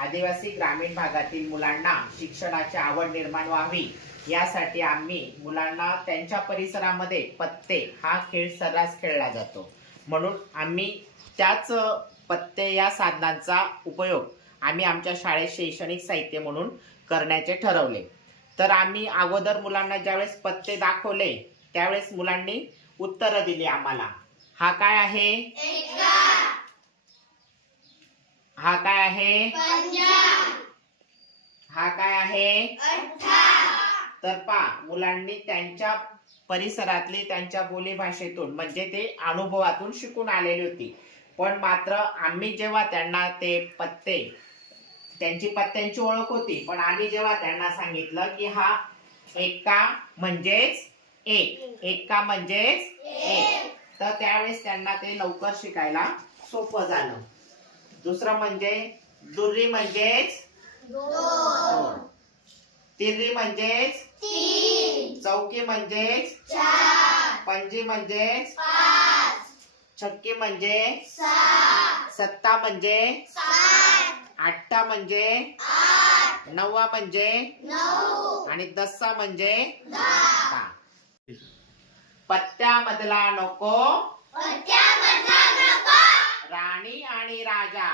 आदिवासी ग्रामीण भागातील मुलांना शिक्षणाची आवड निर्माण व्हावी. यासाठी आम्ही मुलांना त्यांच्या परिसरामध्ये पत्ते हा खेळ सर्रास खेळला जातो. म्हणून आम्ही त्याच पत्ते या साधनांचा उपयोग आम्ही आमच्या शाळेत शैक्षणिक साहित्य म्हणून करण्याचे ठरवले. तर आम्ही अगोदर मुलांना ज्यावेळेस पत्ते दाखवले त्यावेळेस मुलांनी उत्तरं दिली आम्हाला. हा काय आहे? हा काय आहे? हा काय आहे? तर पा मुलांनी त्यांच्या परिसरातली त्यांच्या बोलीभाषेतून म्हणजे ते अनुभवातून शिकून आलेली होती. पण मात्र आम्ही जेव्हा त्यांना ते पत्ते त्यांची पत्त्यांची ओळख होती पण आम्ही जेव्हा त्यांना सांगितलं की हा एका म्हणजेच एक एका म्हणजेच एक तर त्यावेळेस त्यांना ते लवकर शिकायला सोपं झालं. दुसरं म्हणजे दुर्री म्हणजेच? दोन. तिर्री म्हणजेच? चौकी म्हणजेच? पंजी म्हणजेच? छक्की म्हणजे? सत्ता म्हणजे? आठ्ठा म्हणजे? नववा म्हणजे? आणि दस्सा म्हणजे. पत्त्यामधला नको? राणी आणि राजा.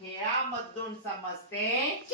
खेळामधून समजते.